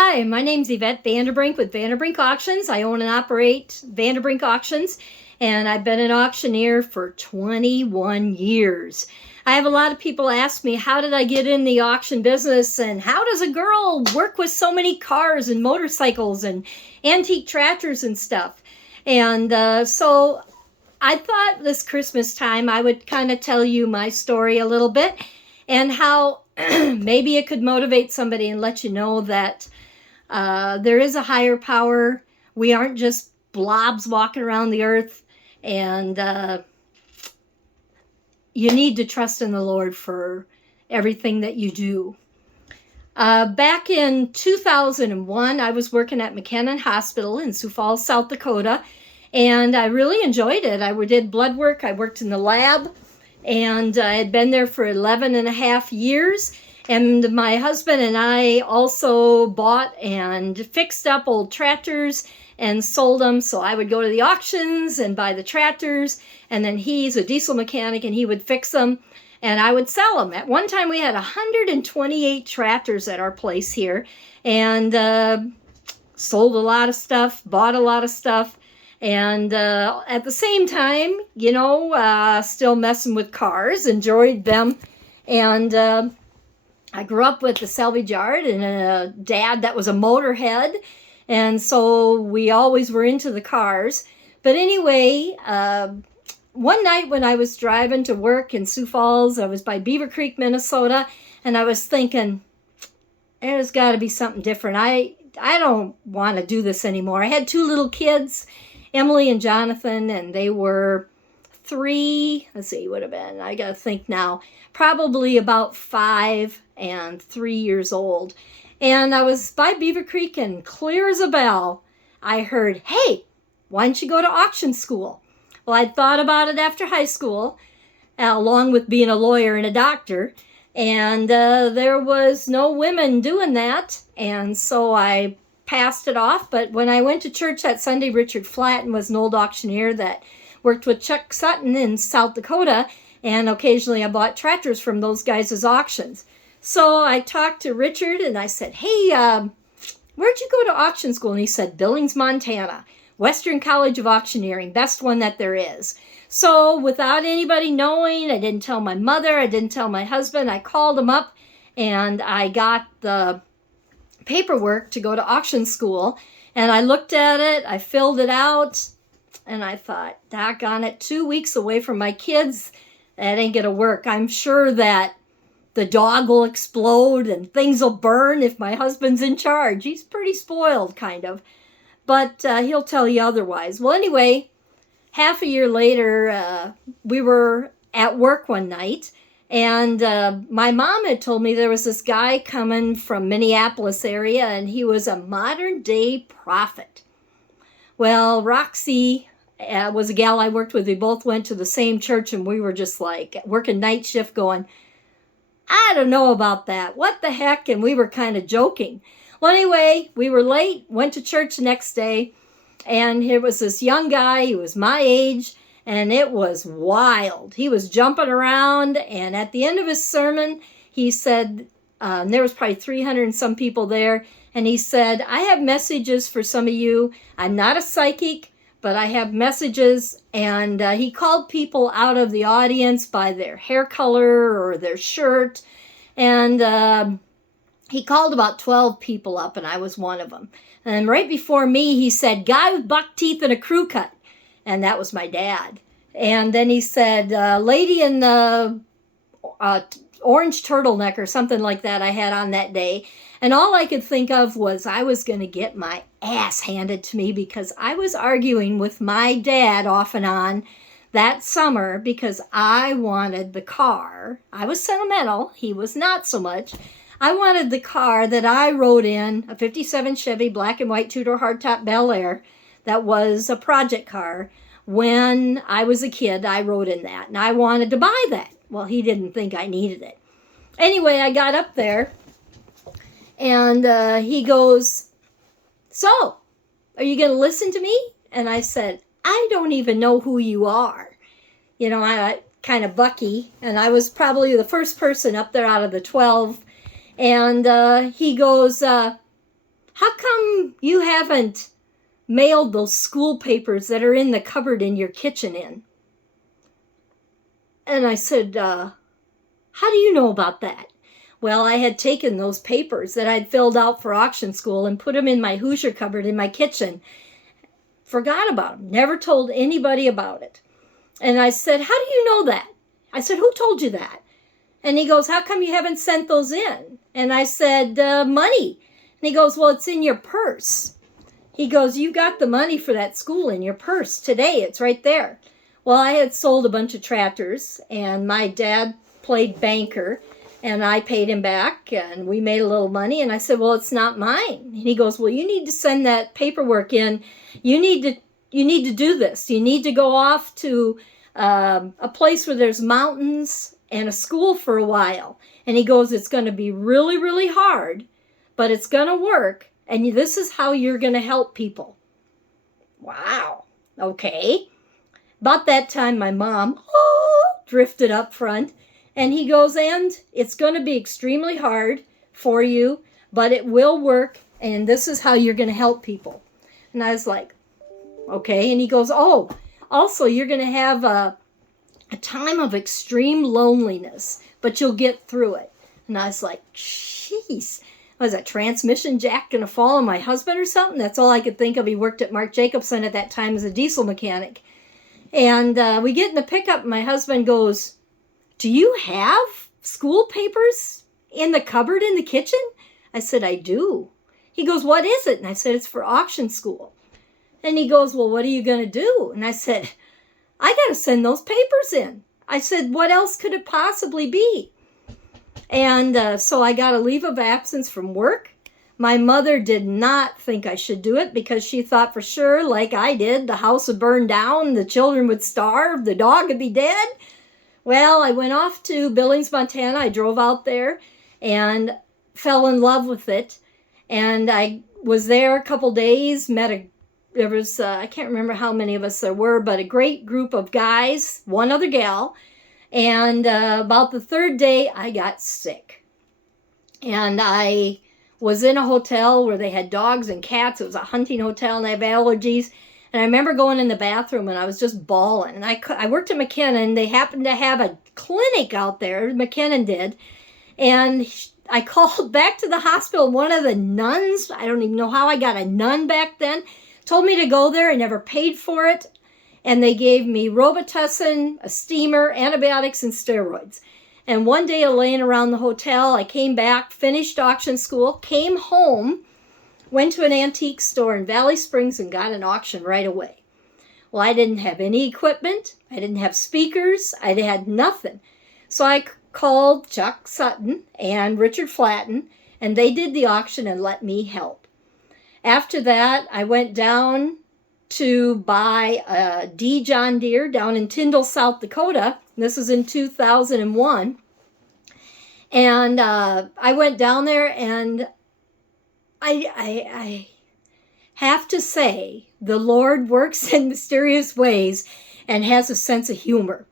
Hi, my name's Yvette Vanderbrink with Vanderbrink Auctions. I own and operate Vanderbrink Auctions, and I've been an auctioneer for 21 years. I have a lot of people ask me, how did I get in the auction business, and how does a girl work with so many cars and motorcycles and antique tractors and stuff? And so I thought this Christmas time I would kind of tell you my story a little bit and how maybe it could motivate somebody and let you know that there is a higher power. We aren't just blobs walking around the earth, and you need to trust in the Lord for everything that you do. Back in 2001, I was working at McKennan Hospital in Sioux Falls, South Dakota, and I really enjoyed it. I did blood work, I worked in the lab, and I had been there for 11 and a half years. And my husband and I also bought and fixed up old tractors and sold them. So I would go to the auctions and buy the tractors, and then he's a diesel mechanic and he would fix them and I would sell them. At one time we had 128 tractors at our place here, and sold a lot of stuff, bought a lot of stuff. And at the same time, still messing with cars, enjoyed them. And I grew up with a salvage yard and a dad that was a motorhead. And so we always were into the cars. But anyway, one night when I was driving to work in Sioux Falls, I was by Beaver Creek, Minnesota, and I was thinking, there's got to be something different. I don't want to do this anymore. I had two little kids, Emily and Jonathan, and they were would have been, I got to think now, probably about 5 and 3 years old. And I was by Beaver Creek, and clear as a bell, I heard, hey, why don't you go to auction school? Well, I'd thought about it after high school, along with being a lawyer and a doctor, and there was no women doing that, and so I passed it off. But when I went to church that Sunday, Richard Flatten was an old auctioneer that worked with Chuck Sutton in South Dakota, and occasionally I bought tractors from those guys' auctions. So I talked to Richard and I said, hey, where'd you go to auction school? And he said, Billings, Montana, Western College of Auctioneering, best one that there is. So without anybody knowing, I didn't tell my mother, I didn't tell my husband, I called him up and I got the paperwork to go to auction school, and I looked at it, I filled it out, and I thought, doggone it, 2 weeks away from my kids, that ain't gonna work. I'm sure that the dog will explode and things will burn if my husband's in charge. He's pretty spoiled, kind of, but he'll tell you otherwise. Well, anyway, half a year later, we were at work one night, and my mom had told me there was this guy coming from Minneapolis area, and he was a modern day prophet. Well, Roxy was a gal I worked with. We both went to the same church, and we were just like working night shift going, I don't know about that. What the heck? And we were kind of joking. Well, anyway, we were late, went to church the next day, and here was this young guy. He was my age, and it was wild. He was jumping around, and at the end of his sermon, he said, and there was probably 300 and some people there, and he said, I have messages for some of you. I'm not a psychic, but I have messages. And he called people out of the audience by their hair color or their shirt. And he called about 12 people up, and I was one of them. And right before me, he said, guy with buck teeth and a crew cut. And that was my dad. And then he said, lady in the orange turtleneck or something like that I had on that day. And all I could think of was I was going to get my ass handed to me because I was arguing with my dad off and on that summer because I wanted the car. I was sentimental. He was not so much. I wanted the car that I rode in, a 57 Chevy black and white two-door hardtop Bel Air that was a project car. When I was a kid, I rode in that, and I wanted to buy that. Well, he didn't think I needed it. Anyway, I got up there, and he goes, so, are you going to listen to me? And I said, I don't even know who you are. I kind of bucky, and I was probably the first person up there out of the 12. And he goes, how come you haven't mailed those school papers that are in the cupboard in your kitchen in? And I said, how do you know about that? Well, I had taken those papers that I'd filled out for auction school and put them in my Hoosier cupboard in my kitchen. Forgot about them. Never told anybody about it. And I said, how do you know that? I said, who told you that? And he goes, how come you haven't sent those in? And I said, money. And he goes, well, it's in your purse. He goes, you got the money for that school in your purse today. It's right there. Well, I had sold a bunch of tractors, and my dad played banker, and I paid him back, and we made a little money. And I said, well, it's not mine. And he goes, well, you need to send that paperwork in. You need to do this. You need to go off to a place where there's mountains and a school for a while. And he goes, it's going to be really, really hard, but it's going to work. And this is how you're going to help people. Wow. Okay. About that time, my mom drifted up front. And he goes, and it's going to be extremely hard for you, but it will work. And this is how you're going to help people. And I was like, okay. And he goes, oh, also, you're going to have a time of extreme loneliness, but you'll get through it. And I was like, jeez. Was that transmission jack going to fall on my husband or something? That's all I could think of. He worked at Mark Jacobson at that time as a diesel mechanic. And we get in the pickup, and my husband goes, do you have school papers in the cupboard in the kitchen? I said, I do. He goes, what is it? And I said, it's for auction school. And he goes, well, what are you going to do? And I said, I got to send those papers in. I said, what else could it possibly be? And so I got a leave of absence from work. My mother did not think I should do it because she thought for sure, like I did, the house would burn down, the children would starve, the dog would be dead. Well, I went off to Billings, Montana. I drove out there and fell in love with it. And I was there a couple days, there was, I can't remember how many of us there were, but a great group of guys, one other gal. And about the third day, I got sick. And I was in a hotel where they had dogs and cats. It was a hunting hotel, and I have allergies. And I remember going in the bathroom, and I was just bawling. And I worked at McKinnon. They happened to have a clinic out there. McKinnon did. And I called back to the hospital. One of the nuns, I don't even know how I got a nun back then, told me to go there. I never paid for it. And they gave me Robitussin, a steamer, antibiotics, and steroids. And one day, laying around the hotel, I came back, finished auction school, came home, went to an antique store in Valley Springs and got an auction right away. Well, I didn't have any equipment. I didn't have speakers. I had nothing. So I called Chuck Sutton and Richard Flatten, and they did the auction and let me help. After that, I went down to buy a D John Deere down in Tyndall, South Dakota. This was in 2001. And I went down there, and I have to say, the Lord works in mysterious ways and has a sense of humor.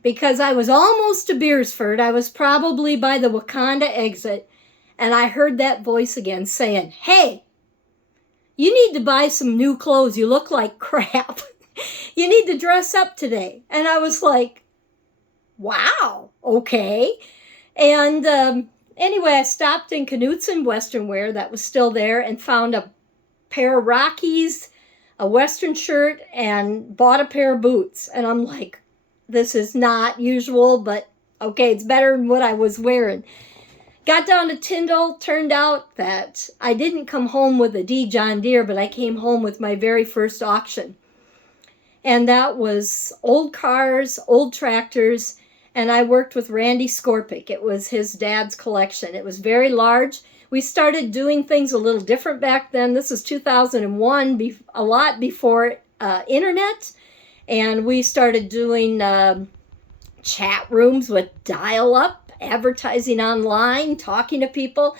Because I was almost to Beersford. I was probably by the Wakanda exit, and I heard that voice again saying, hey, you need to buy some new clothes. You look like crap. You need to dress up today. And I was like, wow, okay. And anyway, I stopped in Knutson Western Wear, that was still there, and found a pair of Rockies, a Western shirt, and bought a pair of boots. And I'm like, this is not usual, but okay, it's better than what I was wearing. Got down to Tyndall, turned out that I didn't come home with a D John Deere, but I came home with my very first auction. And that was old cars, old tractors, and I worked with Randy Skorpic. It was his dad's collection. It was very large. We started doing things a little different back then. This is 2001, a lot before internet. And we started doing chat rooms with dial-up, advertising online, talking to people,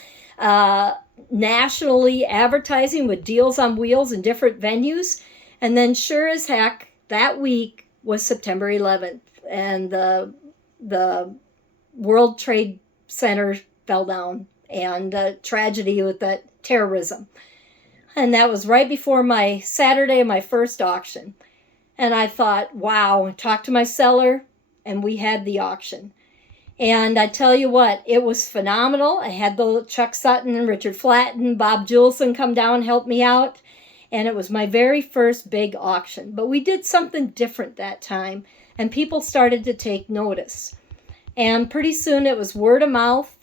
nationally advertising with Deals on Wheels in different venues. And then sure as heck, that week was September 11th, and the World Trade Center fell down and the tragedy with that terrorism. And that was right before my Saturday of my first auction. And I thought, wow, talked to my seller, and we had the auction. And I tell you what, it was phenomenal. I had the Chuck Sutton, Richard Flatton, Bob Juleson come down and help me out. And it was my very first big auction. But we did something different that time, and people started to take notice. And pretty soon it was word of mouth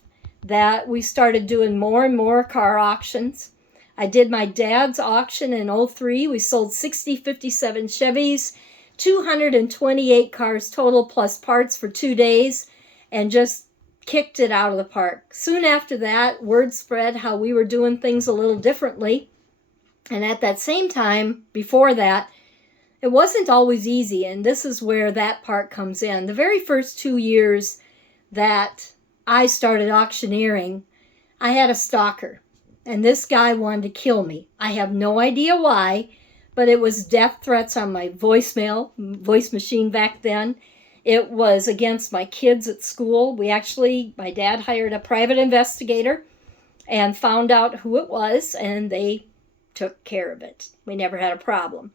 that we started doing more and more car auctions. I did my dad's auction in 03. We sold 57 Chevys, 228 cars total plus parts for 2 days, and just kicked it out of the park. Soon after that, word spread how we were doing things a little differently. And at that same time, before that, it wasn't always easy, and this is where that part comes in. The very first 2 years that I started auctioneering, I had a stalker, and this guy wanted to kill me. I have no idea why, but it was death threats on my voice machine back then. It was against my kids at school. My dad hired a private investigator and found out who it was, and they took care of it. We never had a problem.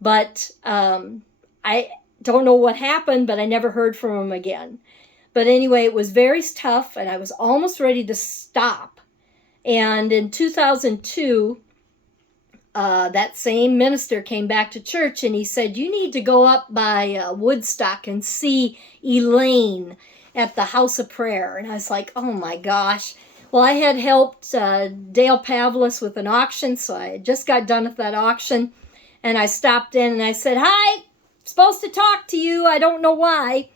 But I don't know what happened, but I never heard from him again. But anyway, it was very tough, and I was almost ready to stop. And in 2002, that same minister came back to church, and he said, you need to go up by Woodstock and see Elaine at the House of Prayer. And I was like, oh my gosh. Well, I had helped Dale Pavlis with an auction, so I just got done with that auction. And I stopped in and I said, hi, supposed to talk to you. I don't know why.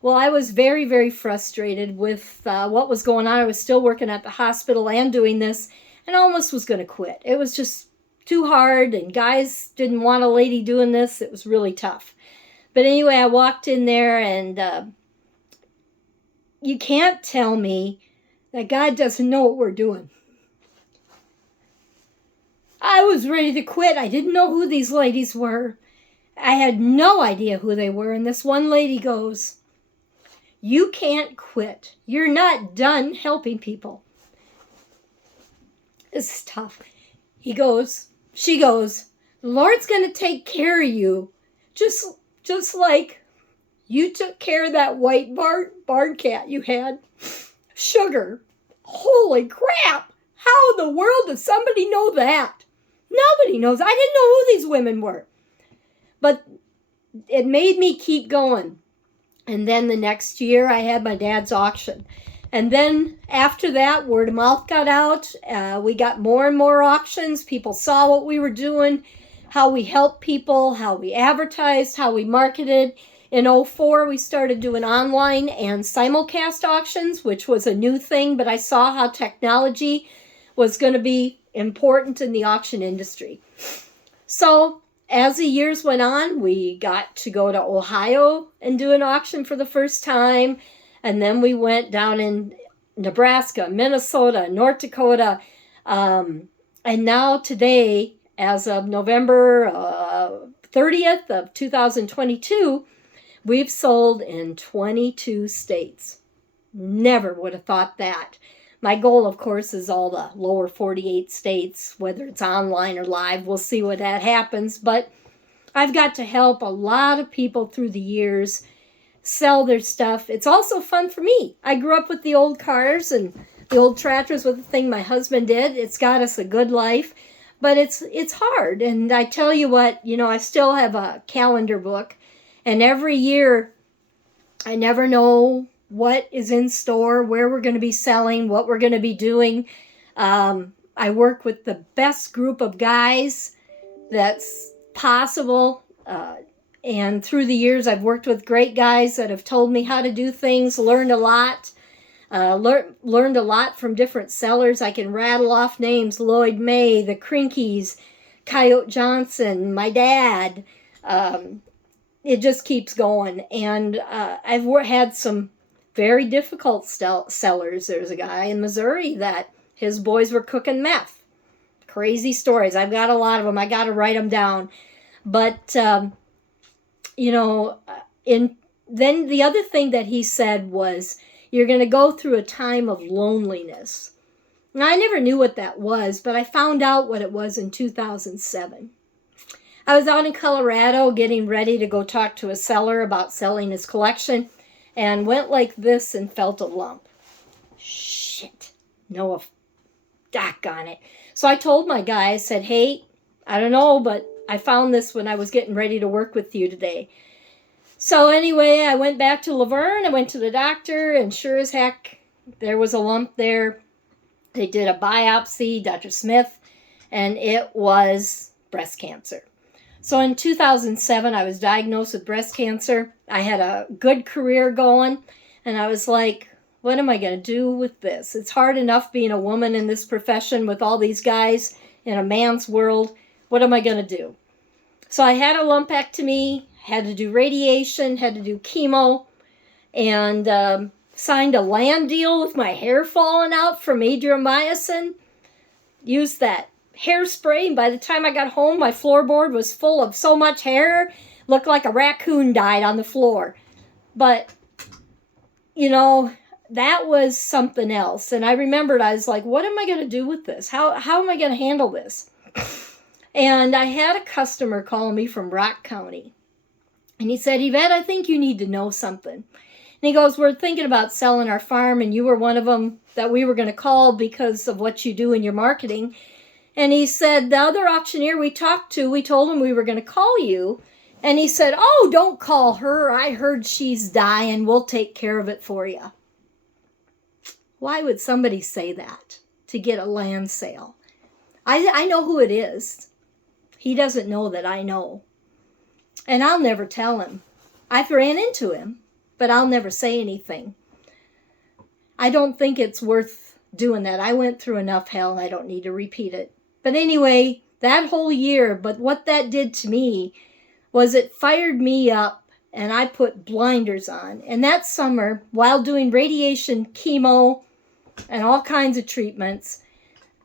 Well, I was very, very frustrated with what was going on. I was still working at the hospital and doing this, and almost was going to quit. It was just too hard, and guys didn't want a lady doing this. It was really tough. But anyway, I walked in there, and you can't tell me that God doesn't know what we're doing. I was ready to quit. I didn't know who these ladies were. I had no idea who they were, and this one lady goes, you can't quit. You're not done helping people. This is tough. She goes, the Lord's going to take care of you, just like you took care of that white barn cat you had. Sugar. Holy crap. How in the world does somebody know that? Nobody knows. I didn't know who these women were. But it made me keep going. And then the next year, I had my dad's auction. And then after that, word of mouth got out. We got more and more auctions. People saw what we were doing, how we helped people, how we advertised, how we marketed. In 04, we started doing online and simulcast auctions, which was a new thing, but I saw how technology was going to be important in the auction industry. So as the years went on, we got to go to Ohio and do an auction for the first time. And then we went down in Nebraska, Minnesota, North Dakota. And now today, as of November 30th of 2022, we've sold in 22 states. Never would have thought that. My goal, of course, is all the lower 48 states, whether it's online or live. We'll see what that happens. But I've got to help a lot of people through the years sell their stuff. It's also fun for me. I grew up with the old cars, and the old tractors was the thing my husband did. It's got us a good life, but it's hard. And I tell you what, I still have a calendar book, and every year I never know what is in store, where we're going to be selling, what we're going to be doing. I work with the best group of guys that's possible. And through the years, I've worked with great guys that have told me how to do things, learned a lot. Learned a lot from different sellers. I can rattle off names: Lloyd May, the Crinkies, Coyote Johnson, my dad. It just keeps going. And I've had some very difficult sellers. There's a guy in Missouri that his boys were cooking meth. Crazy stories. I've got a lot of them. I got to write them down. But, then the other thing that he said was, you're going to go through a time of loneliness. And I never knew what that was, but I found out what it was in 2007. I was out in Colorado getting ready to go talk to a seller about selling his collection and went like this and felt a lump. Shit. No, doggone it. So I told my guy, I said, hey, I don't know, but I found this when I was getting ready to work with you today. So anyway, I went back to Laverne. I went to the doctor, and sure as heck, there was a lump there. They did a biopsy, Dr. Smith, and it was breast cancer. So in 2007, I was diagnosed with breast cancer. I had a good career going, and I was like, what am I going to do with this? It's hard enough being a woman in this profession with all these guys in a man's world. What am I going to do? So I had a lumpectomy, had to do radiation, had to do chemo, and signed a land deal with my hair falling out from adriamycin. Used that hairspray, and by the time I got home, my floorboard was full of so much hair, looked like a raccoon died on the floor. But, you know, that was something else. And I remembered, I was like, what am I going to do with this? How am I going to handle this? And I had a customer call me from Rock County. And he said, Yvette, I think you need to know something. And he goes, we're thinking about selling our farm, and you were one of them that we were going to call because of what you do in your marketing. And he said, the other auctioneer we talked to, we told him we were going to call you. And he said, oh, don't call her. I heard she's dying. We'll take care of it for you. Why would somebody say that to get a land sale? I know who it is. He doesn't know that I know. And I'll never tell him. I've ran into him, but I'll never say anything. I don't think it's worth doing that. I went through enough hell, and I don't need to repeat it. But anyway, that whole year, but what that did to me was it fired me up, and I put blinders on. And that summer, while doing radiation, chemo, and all kinds of treatments,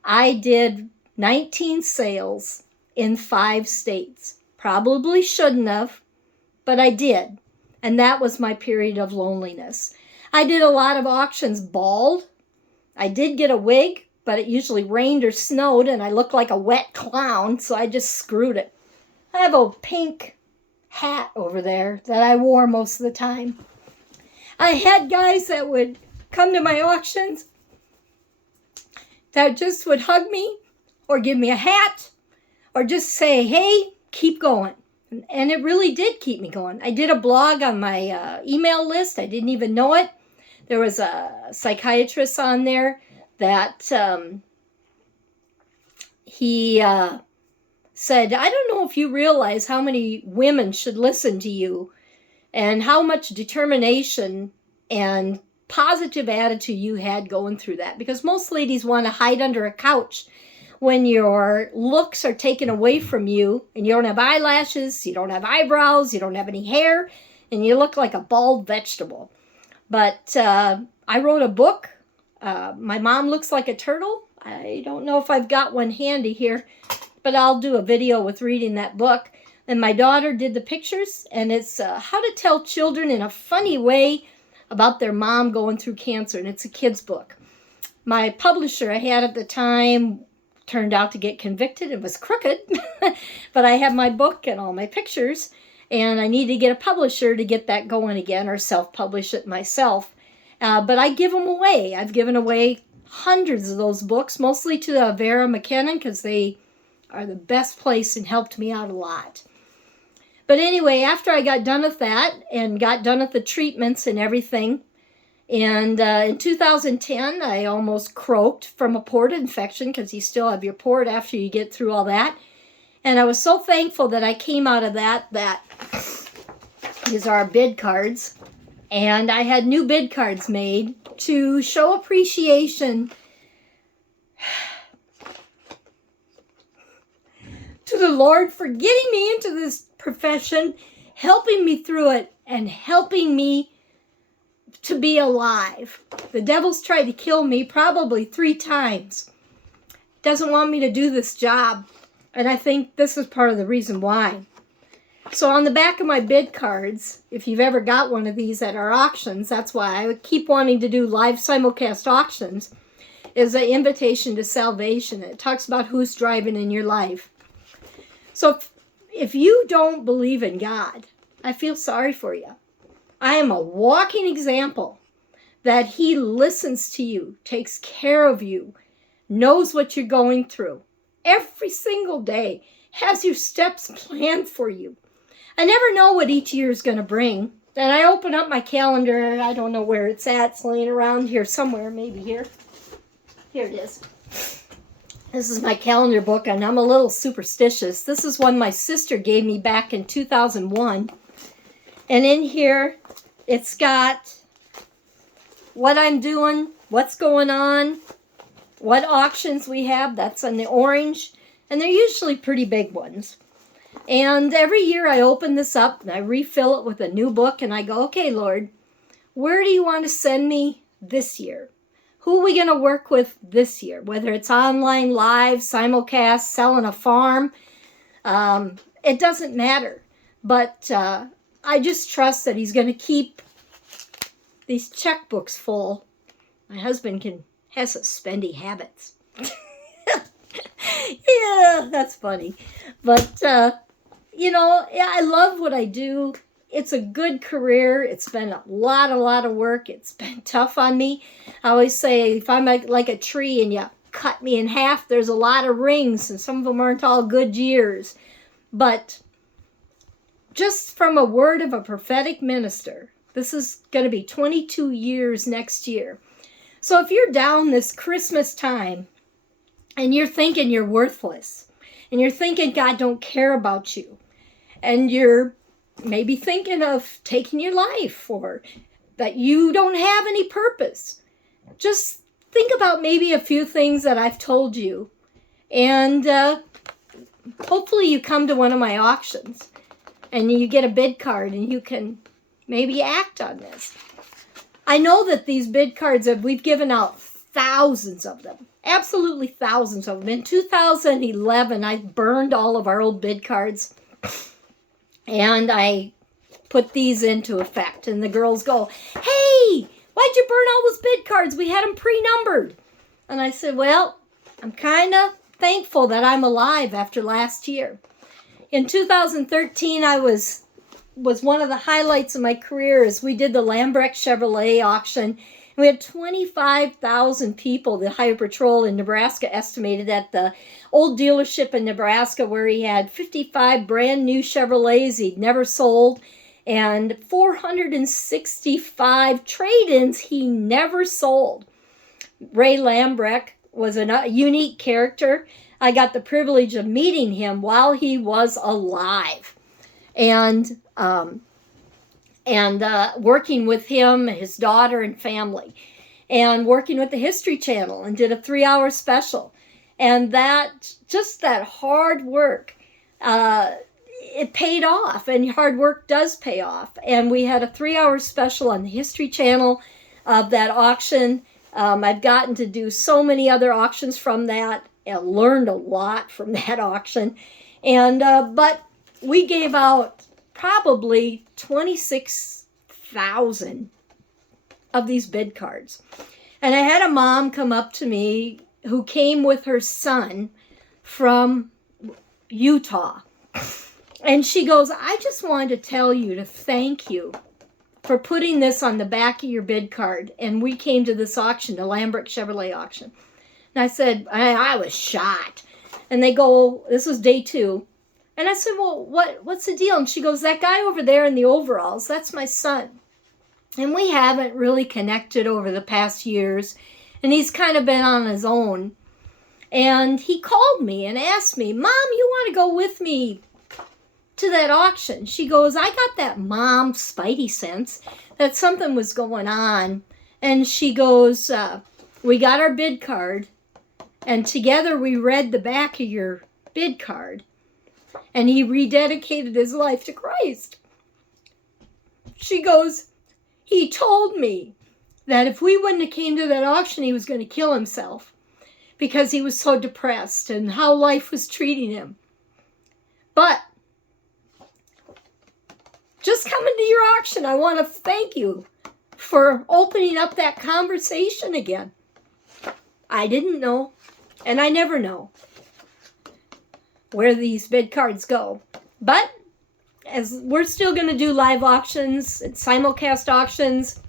I did 19 sales in 5 states. Probably shouldn't have, but I did. And that was my period of loneliness. I did a lot of auctions bald. I did get a wig, but it usually rained or snowed, and I looked like a wet clown, so I just screwed it. I have a pink hat over there that I wore most of the time. I had guys that would come to my auctions that just would hug me or give me a hat or just say, hey, keep going. And it really did keep me going. I did a blog on my email list. I didn't even know it. There was a psychiatrist on there that he said, I don't know if you realize how many women should listen to you and how much determination and positive attitude you had going through that. Because most ladies want to hide under a couch when your looks are taken away from you and you don't have eyelashes, you don't have eyebrows, you don't have any hair, and you look like a bald vegetable. But I wrote a book. My mom looks like a turtle. I don't know if I've got one handy here, but I'll do a video with reading that book. And my daughter did the pictures, and it's how to tell children in a funny way about their mom going through cancer, and it's a kid's book. My publisher I had at the time turned out to get convicted. It was crooked, but I have my book and all my pictures, and I need to get a publisher to get that going again or self-publish it myself. But I give them away. I've given away hundreds of those books, mostly to Vera McKinnon, because they are the best place and helped me out a lot. But anyway, after I got done with that and got done with the treatments and everything, and in 2010, I almost croaked from a port infection, because you still have your port after you get through all that. And I was so thankful that I came out of that. These are our bid cards. And I had new bid cards made to show appreciation to the Lord for getting me into this profession, helping me through it, and helping me to be alive. The devil's tried to kill me probably 3 times. Doesn't want me to do this job. And I think this is part of the reason why. So on the back of my bid cards, if you've ever got one of these at our auctions, that's why I keep wanting to do live simulcast auctions. is an invitation to salvation. It talks about who's driving in your life. So if you don't believe in God, I feel sorry for you. I am a walking example that he listens to you, takes care of you, knows what you're going through. Every single day has your steps planned for you. I never know what each year is going to bring. And I open up my calendar, and I don't know where it's at. It's laying around here somewhere, maybe here. Here it is. This is my calendar book, and I'm a little superstitious. This is one my sister gave me back in 2001. And in here, it's got what I'm doing, what's going on, what auctions we have. That's in the orange. And they're usually pretty big ones. And every year I open this up and I refill it with a new book. And I go, okay, Lord, where do you want to send me this year? Who are we going to work with this year? Whether it's online, live, simulcast, selling a farm. It doesn't matter. But I just trust that he's going to keep these checkbooks full. My husband has some spendy habits. Yeah, that's funny. But, I love what I do. It's a good career. It's been a lot of work. It's been tough on me. I always say, if I'm like a tree and you cut me in half, there's a lot of rings, and some of them aren't all good years. But just from a word of a prophetic minister, this is going to be 22 years next year. So if you're down this Christmas time and you're thinking you're worthless, and you're thinking God don't care about you, and you're maybe thinking of taking your life, or that you don't have any purpose, just think about maybe a few things that I've told you, and hopefully you come to one of my auctions and you get a bid card and you can maybe act on this. I know that these bid cards, we've given out thousands of them, absolutely thousands of them. In 2011, I burned all of our old bid cards and I put these into effect. And the girls go, hey, why'd you burn all those bid cards? We had them pre-numbered. And I said, well, I'm kind of thankful that I'm alive after last year. In 2013, I was one of the highlights of my career as we did the Lambrecht Chevrolet auction. We had 25,000 people, the Highway Patrol in Nebraska estimated, at the old dealership in Nebraska, where he had 55 brand new Chevrolets he'd never sold and 465 trade-ins he never sold. Ray Lambrecht was a unique character. I got the privilege of meeting him while he was alive. And working with him, his daughter, and family, and working with the History Channel, and did a 3-hour special. And that hard work, it paid off, and hard work does pay off. And we had a 3-hour special on the History Channel of that auction. I've gotten to do so many other auctions from that, and learned a lot from that auction. And but we gave out probably 26,000 of these bid cards. And I had a mom come up to me who came with her son from Utah. And she goes, I just wanted to tell you to thank you for putting this on the back of your bid card. And we came to this auction, the Lambrecht Chevrolet auction. And I said, I was shocked. And they go, this was day 2. And I said, well, what's the deal? And she goes, that guy over there in the overalls, that's my son. And we haven't really connected over the past years. And he's kind of been on his own. And he called me and asked me, Mom, you want to go with me to that auction? She goes, I got that mom spidey sense that something was going on. And she goes, we got our bid card. And together we read the back of your bid card. And he rededicated his life to Christ. She goes, he told me that if we wouldn't have came to that auction, he was going to kill himself because he was so depressed and how life was treating him. But just coming to your auction, I want to thank you for opening up that conversation again. I didn't know, and I never know where these bid cards go. But as we're still going to do live auctions and simulcast auctions.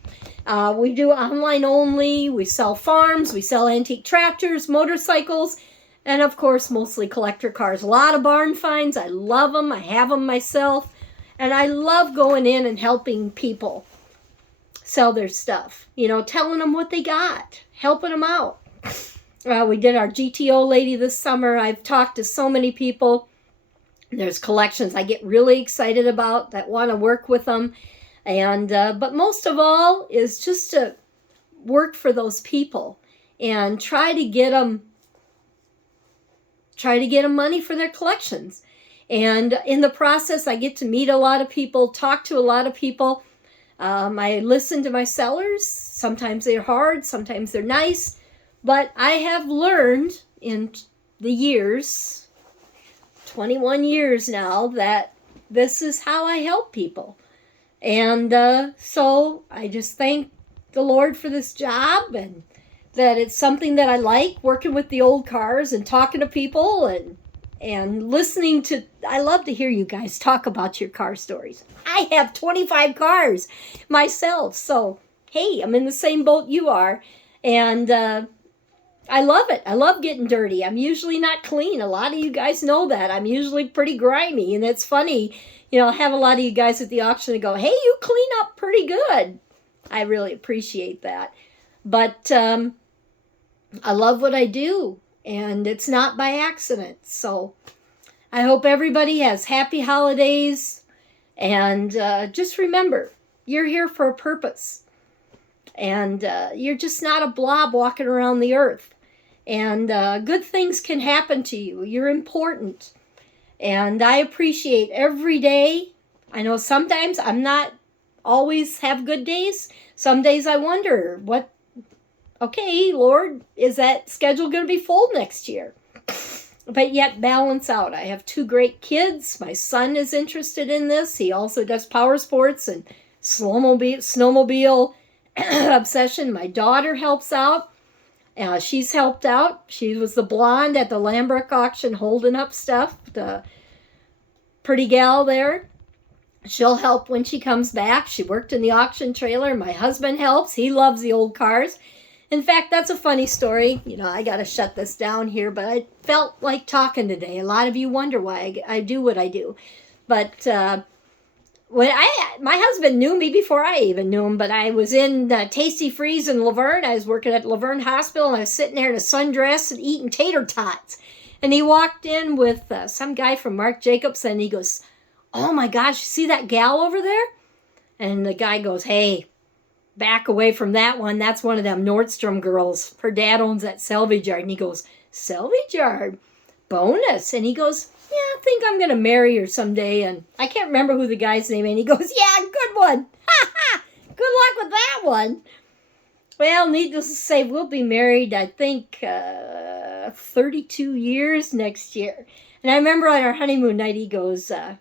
We do online only. We sell farms. We sell antique tractors, motorcycles, and of course, mostly collector cars. A lot of barn finds. I love them. I have them myself. And I love going in and helping people sell their stuff. You know, telling them what they got, helping them out. We did our GTO lady this summer. I've talked to so many people. There's collections I get really excited about that want to work with them. And but most of all is just to work for those people and try to get them money for their collections. And in the process, I get to meet a lot of people, talk to a lot of people. I listen to my sellers. Sometimes they're hard, sometimes they're nice. But I have learned in the years, 21 years now, that this is how I help people. And so I just thank the Lord for this job, and that it's something that I like, working with the old cars and talking to people and listening to. I love to hear you guys talk about your car stories. I have 25 cars myself, so hey, I'm in the same boat you are. And I love it. I love getting dirty. I'm usually not clean. A lot of you guys know that. I'm usually pretty grimy, and it's funny. You know, I have a lot of you guys at the auction that go, hey, you clean up pretty good. I really appreciate that. But I love what I do, and it's not by accident. So I hope everybody has happy holidays, and just remember, you're here for a purpose. And you're just not a blob walking around the earth. And good things can happen to you. You're important. And I appreciate every day. I know sometimes I'm not always have good days. Some days I wonder, okay, Lord, is that schedule going to be full next year? But yet balance out. I have 2 great kids. My son is interested in this. He also does power sports and snowmobile obsession. My daughter helps out. She's helped out. She was the blonde at the Lambrook auction holding up stuff. The pretty gal there. She'll help when she comes back. She worked in the auction trailer. My husband helps. He loves the old cars. In fact, that's a funny story. You know, I got to shut this down here, but I felt like talking today. A lot of you wonder why I do what I do. But my husband knew me before I even knew him, but I was in Tasty Freeze in Laverne. I was working at Laverne Hospital, and I was sitting there in a sundress and eating tater tots. And he walked in with some guy from Marc Jacobs, and he goes, oh my gosh, you see that gal over there? And the guy goes, hey, back away from that one. That's one of them Nordstrom girls. Her dad owns that salvage yard. And he goes, salvage yard? Bonus. And he goes, yeah, I think I'm going to marry her someday. And I can't remember who the guy's name is. And he goes, yeah, good one. Ha ha. Good luck with that one. Well, needless to say, we'll be married, I think, 32 years next year. And I remember on our honeymoon night, he goes, well,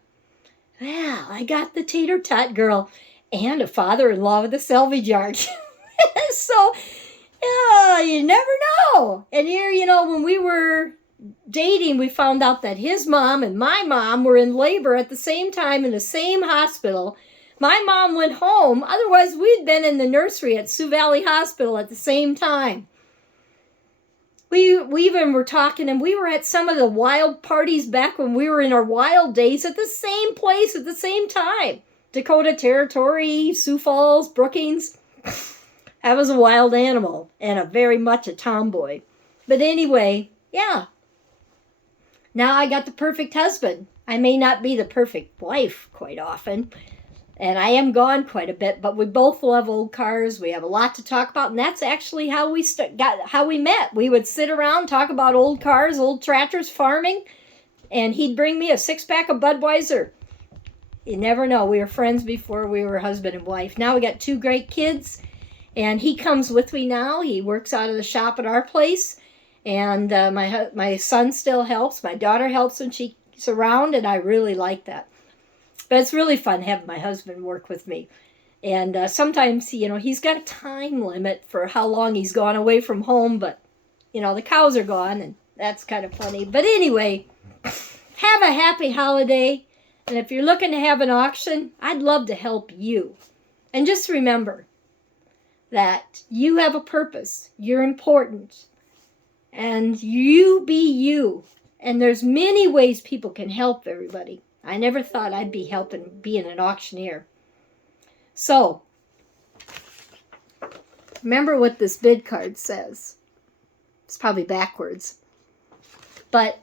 I got the tater tot girl and a father-in-law with a salvage yard. So, you never know. And here, you know, when we were dating, we found out that his mom and my mom were in labor at the same time in the same hospital. My mom went home. Otherwise, we'd been in the nursery at Sioux Valley Hospital at the same time. We even were talking, and we were at some of the wild parties back when we were in our wild days at the same place at the same time. Dakota Territory, Sioux Falls, Brookings. I was a wild animal and very much a tomboy. But anyway, yeah. Now I got the perfect husband. I may not be the perfect wife quite often, and I am gone quite a bit, but we both love old cars. We have a lot to talk about, and that's actually how we met. We would sit around, talk about old cars, old tractors, farming, and he'd bring me a 6-pack of Budweiser. You never know. We were friends before we were husband and wife. Now we got 2 great kids, and he comes with me now. He works out of the shop at our place, and my son still helps. My daughter helps when she's around, and I really like that. But it's really fun having my husband work with me. And sometimes, you know, he's got a time limit for how long he's gone away from home, but You know, the cows are gone, and that's kind of funny. But anyway, have a happy holiday. And if you're looking to have an auction, I'd love to help you. And just remember that you have a purpose. You're important. And you be you. And there's many ways people can help everybody. I never thought I'd be helping being an auctioneer. So, remember what this bid card says. It's probably backwards. But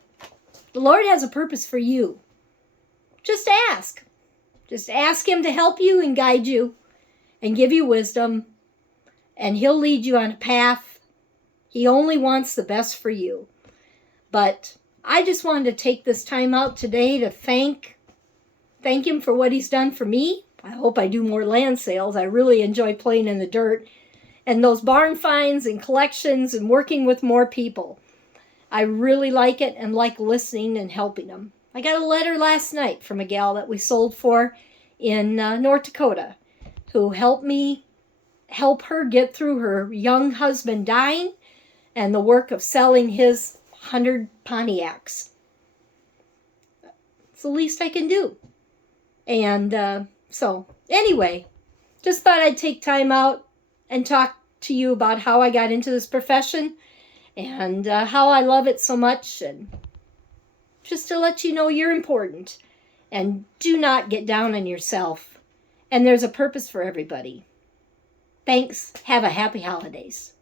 the Lord has a purpose for you. Just ask. Just ask Him to help you and guide you and give you wisdom. And He'll lead you on a path. He only wants the best for you. But I just wanted to take this time out today to thank Him for what He's done for me. I hope I do more land sales. I really enjoy playing in the dirt. And those barn finds and collections and working with more people. I really like it and like listening and helping them. I got a letter last night from a gal that we sold for in North Dakota who helped me help her get through her young husband dying and the work of selling his 100 Pontiacs. It's the least I can do. And so anyway, just thought I'd take time out and talk to you about how I got into this profession and how I love it so much, and just to let you know you're important and do not get down on yourself. And there's a purpose for everybody. Thanks. Have a happy holidays.